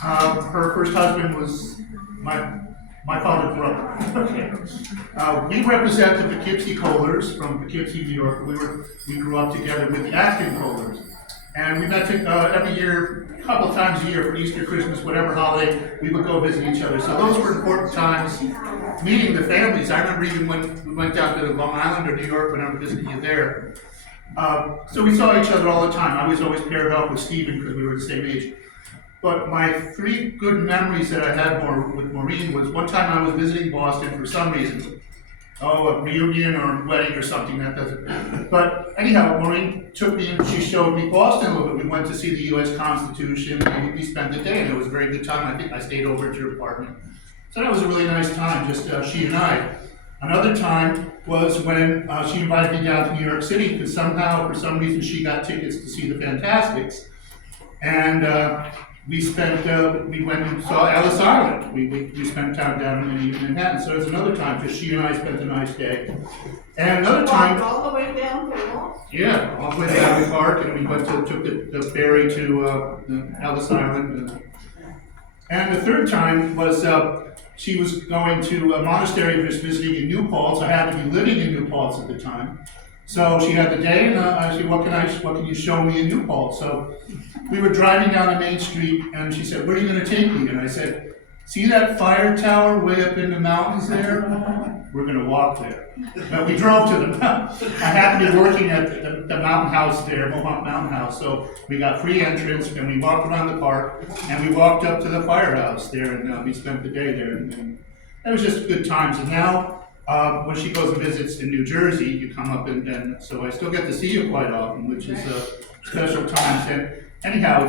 Her first husband was my father's brother. We represent the Poughkeepsie Kohlers from Poughkeepsie, New York. We grew up together with the Acton Kohlers. And we met every year, a couple times a year for Easter, Christmas, whatever holiday, we would go visit each other. So those were important times, meeting the families. I remember even when we went down to Long Island or New York when I was visiting you there. So we saw each other all the time. I was always paired up with Stephen because we were the same age. But my three good memories that I had with Maureen was one time I was visiting Boston for some reason. A reunion or a wedding or something, that doesn't. But anyhow, Maureen took me and she showed me Boston a little bit. We went to see the U.S. Constitution and we spent the day and it was a very good time. I think I stayed over at your apartment. So that was a really nice time, just she and I. Another time was when she invited me down to New York City because somehow, for some reason, she got tickets to see the Fantastics. And we went and saw Ellis Island. We spent time down in Manhattan. So there's another time because she and I spent a nice day. And another time. All the way down to Lost? Yeah, all the way down to the park, and we took the ferry to Ellis Island. And the third time was she was going to a monastery, just visiting in New Paltz. I happened to be living in New Paltz at the time. So she had the day, and I said, what can you show me in New Paltz? So we were driving down the main street, and she said, where are you going to take me? And I said, see that fire tower way up in the mountains there? We're going to walk there. But we drove to the mountain. I happened to be working at the mountain house there, Mohawk Mountain House. So we got free entrance, and we walked around the park, and we walked up to the firehouse there, and we spent the day there. And it was just good times. And now, when she goes and visits in New Jersey, you come up and so I still get to see you quite often, which is special times. And anyhow,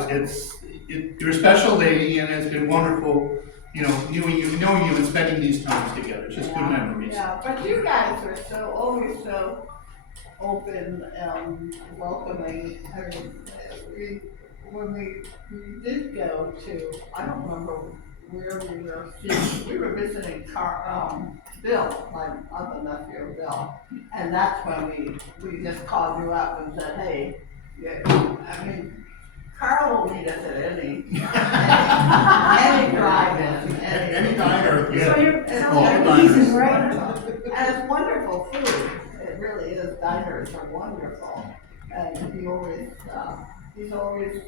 you're a special lady, and it's been wonderful, knowing you and spending these times together. It's just good memories. Yeah, but you guys are always so open and welcoming. I mean, when we did go to, I don't remember where we were visiting Bill, my other nephew, Bill, and that's when we just called you up and said, hey, Carl will meet us at any drive-in, Any diner, yeah. So you're and right? it's wonderful food. It really is. Diners are wonderful, and he's always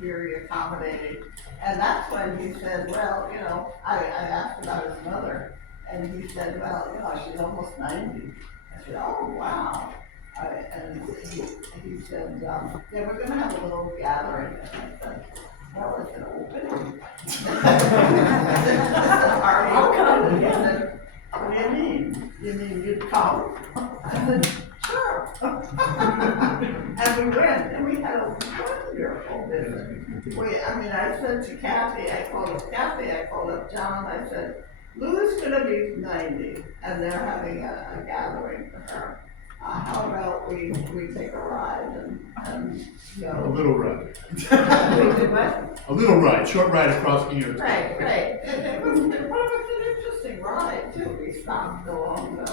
very accommodating. And that's when he said, well, I asked about his mother, and he said, well, she's almost 90. I said, oh, wow. And he said, yeah, we're going to have a little gathering. And I said, well, it's an opening. I'll come. He said, what do you mean? You mean you'd come? I said, sure. And we went, and we had a wonderful visit. I said to Kathy, I called up John, I said, Lou's gonna be 90, and they're having a gathering for her. How about we take a ride and go? A little ride. We did what? A little ride, short ride across New York. Right. It was an interesting ride too. We stopped along the,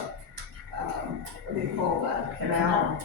what do you call that, canal?